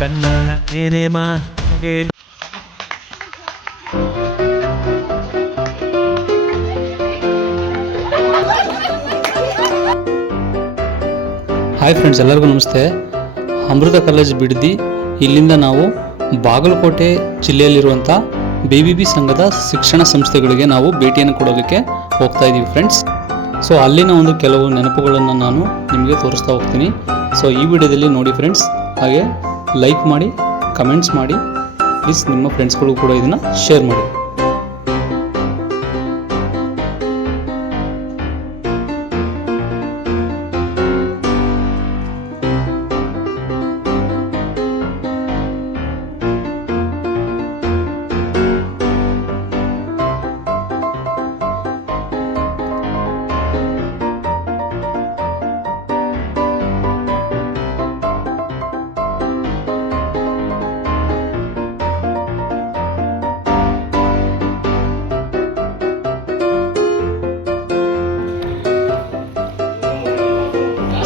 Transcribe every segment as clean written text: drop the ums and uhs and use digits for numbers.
Kannada cinema hi friends, ಎಲ್ಲರಿಗೂ ನಮಸ್ತೆ. ಅಮೃತ college Bidadi, ಇಲ್ಲಿಂದ ನಾವು ಬಾಗಲಕೋಟೆ ಜಿಲ್ಲೆಯಲ್ಲಿರುವಂಥ BBB ಸಂಘದ ಶಿಕ್ಷಣ ಸಂಸ್ಥೆಗಳಿಗೆ ನಾವು ಭೇಟಿಯನ್ನು ಕೊಡೋದಕ್ಕೆ ಹೋಗ್ತಾ ಇದ್ದೀವಿ ಫ್ರೆಂಡ್ಸ್. ಸೊ ಅಲ್ಲಿನ ಒಂದು ಕೆಲವು ನೆನಪುಗಳನ್ನು ನಾನು ನಿಮಗೆ ತೋರಿಸ್ತಾ ಹೋಗ್ತೀನಿ. ಸೊ ಈ ವಿಡಿಯೋದಲ್ಲಿ ನೋಡಿ ಫ್ರೆಂಡ್ಸ್, ಹಾಗೆ ಲೈಕ್ ಮಾಡಿ, ಕಮೆಂಟ್ಸ್ ಮಾಡಿ, ಪ್ಲೀಸ್ ನಿಮ್ಮ ಫ್ರೆಂಡ್ಸ್ಗಳು ಕೂಡ ಇದನ್ನು ಶೇರ್ ಮಾಡಿ.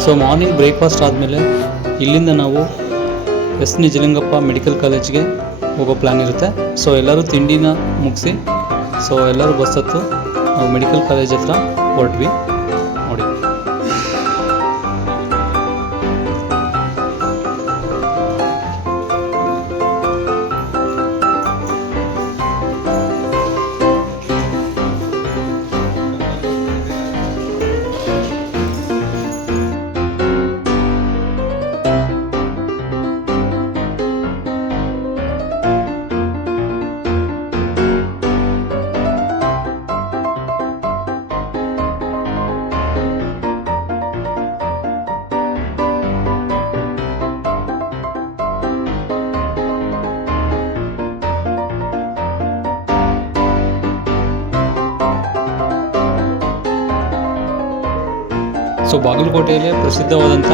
ಸೊ ಮಾರ್ನಿಂಗ್ ಬ್ರೇಕ್ಫಾಸ್ಟ್ ಆದಮೇಲೆ ಇಲ್ಲಿಂದ ನಾವು ಎಸ್ ನಿಜಲಿಂಗಪ್ಪ ಮೆಡಿಕಲ್ ಕಾಲೇಜ್ಗೆ ಹೋಗೋ ಪ್ಲ್ಯಾನ್ ಇರುತ್ತೆ. ಸೊ ಎಲ್ಲರೂ ತಿಂಡಿನ ಮುಗಿಸಿ, ಸೊ ಎಲ್ಲರೂ ಬಸ್ ಹತ್ತು ನಾವು ಮೆಡಿಕಲ್ ಕಾಲೇಜ್ ಹತ್ರ ಹೊರಟ್ವಿ ನೋಡಿ. ಸೊ ಬಾಗಲಕೋಟೆಯಲ್ಲಿ ಪ್ರಸಿದ್ಧವಾದಂಥ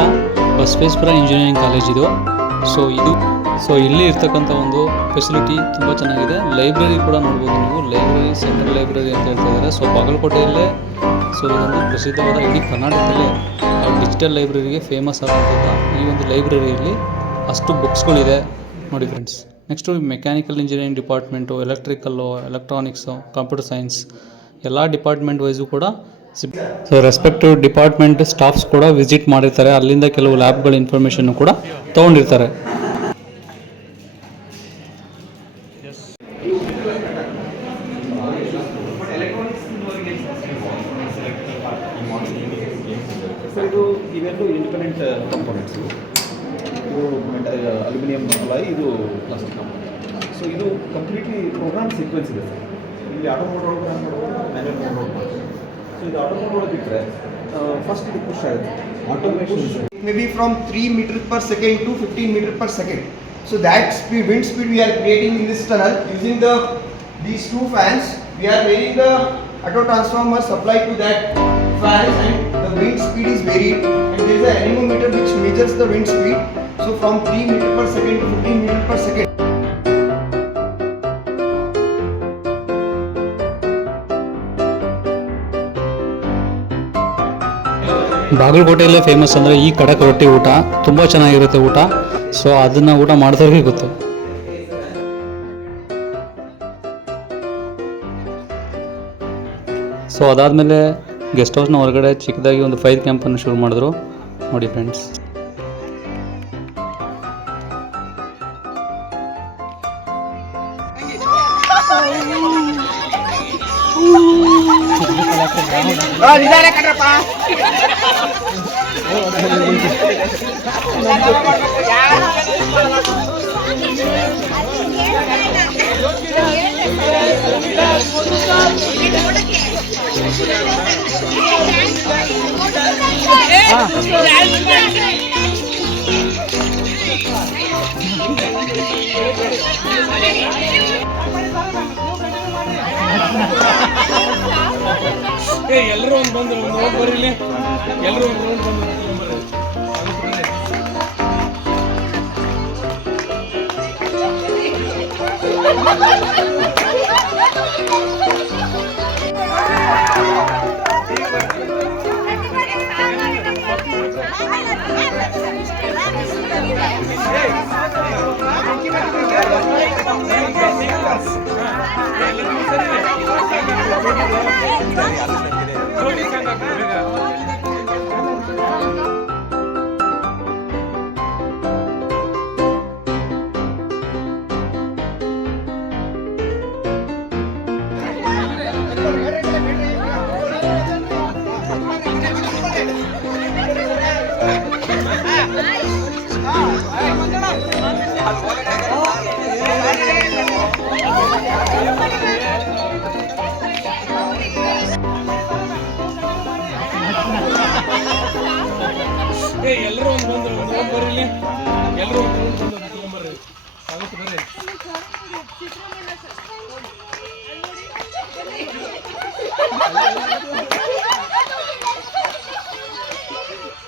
ಬಸವೇಶ್ವರ ಇಂಜಿನಿಯರಿಂಗ್ ಕಾಲೇಜ್ ಇದು. ಸೊ ಇಲ್ಲಿ ಇರ್ತಕ್ಕಂಥ ಒಂದು ಫೆಸಿಲಿಟಿ ತುಂಬ ಚೆನ್ನಾಗಿದೆ. ಲೈಬ್ರರಿ ಕೂಡ ನೋಡ್ಬೋದು ನೀವು, ಲೈಬ್ರರಿ ಸೆಂಟ್ರಲ್ ಲೈಬ್ರರಿ ಅಂತ ಹೇಳ್ತಾ ಇದ್ದಾರೆ. ಸೊ ಬಾಗಲಕೋಟೆಯಲ್ಲೇ ಸೊ ಇದೊಂದು ಪ್ರಸಿದ್ಧವಾದ, ಇಡೀ ಕರ್ನಾಟಕದಲ್ಲೇ ಡಿಜಿಟಲ್ ಲೈಬ್ರರಿಗೆ ಫೇಮಸ್ ಆದಂಥ ಈ ಒಂದು ಲೈಬ್ರರಿಯಲ್ಲಿ ಅಷ್ಟು ಬುಕ್ಸ್ಗಳಿದೆ ನೋಡಿ friends. Next mechanical engineering department, electrical, electronics, computer science ಎಲ್ಲ ಡಿಪಾರ್ಟ್ಮೆಂಟ್ ವೈಸು ಕೂಡ ಸೊ ರೆಸ್ಪೆಕ್ಟಿವ್ ಡಿಪಾರ್ಟ್ಮೆಂಟ್ ಸ್ಟಾಫ್ಸ್ ಕೂಡ ವಿಸಿಟ್ ಮಾಡಿರ್ತಾರೆ. ಅಲ್ಲಿಂದ ಕೆಲವು ಲ್ಯಾಬ್ಗಳ ಇನ್ಫಾರ್ಮೇಷನ್ ಕೂಡ ತೊಗೊಂಡಿರ್ತಾರೆ. ಇದು ಇವೆರಡು ಇಂಡಿಪೆಂಡೆಂಟ್ ಕಾಂಪೋನೆಂಟ್ಸು. ಇದು ಅಲ್ಯೂಮಿನಿಯಂ ಅಲಾಯ್, ಇದು ಪ್ಲಾಸ್ಟಿಕ್ ಕಾಂಪೋನೆಂಟ್. ಸೊ ಇದು ಕಂಪ್ಲೀಟ್ಲಿ ಪ್ರೋಗ್ರಾಮ್ ಸೀಕ್ವೆನ್ಸ್ ಇದೆ ಸರ್. ಇಲ್ಲಿ ಆಟೋ ಮೋಡ್ ಒಳಗೆ ರನ್ ಮಾಡ್ಬೋದು, ಮ್ಯಾನ್ಯಲ್ ಮೋಡ್ ಮಾಡ್ಬೋದು. ಸೊ ಇದು ಆಟೋ ಮೋಡ್ ಒಳಗೆ ಬಿಟ್ಟರೆ ಫಸ್ಟ್ ಇದು ಪುಷ್ ಆಗುತ್ತೆ automation. May be from 3 meter per second to 15 meter per second. So that speed, wind speed we are creating in this tunnel using these two fans. We are varying the auto transformer supply to that fans, and the wind speed is varied, and there is an anemometer which measures the wind speed. So from 3 meter per second to 15 meter per second. ಬಾಗಲಕೋಟೆಯಲ್ಲೇ famous ಅಂದರೆ ಈ ಕಡಕ್ ರೊಟ್ಟಿ ಊಟ ತುಂಬ ಚೆನ್ನಾಗಿರುತ್ತೆ ಊಟ. So ಅದನ್ನು ಊಟ ಮಾಡಿದವ್ರಿಗೆ ಗೊತ್ತು. ಸೊ ಅದಾದಮೇಲೆ ಗೆಸ್ಟ್ ಹೌಸ್ನ ಹೊರಗಡೆ ಚಿಕ್ಕದಾಗಿ ಒಂದು ಫೈರ್ ಕ್ಯಾಂಪನ್ನು ಶುರು ಮಾಡಿದ್ರು ನೋಡಿ ಫ್ರೆಂಡ್ಸ್. ಎಲ್ಲರೂ ಒಂದು ಬಂದ್ರು ಒಂದು ರೌಂಡ್ ಬರ್ರಿ ಎಲ್ಲರೂ ಒಂದು ರೌಂಡ್ ಬಂದ್ರು ಎಲ್ಲರೂ ಒಂದು ಬಂದ್ರು ಒಂದು ರೌಂಡ್ ಬರ್ರಿ ಎಲ್ಲರೂ ಒಂದು ರೌಂಡ್ ಬಂದ್ರು ತಗೊಂಬರ್ರಿ ಆಗುತ್ತೆ ಬರ್ರಿ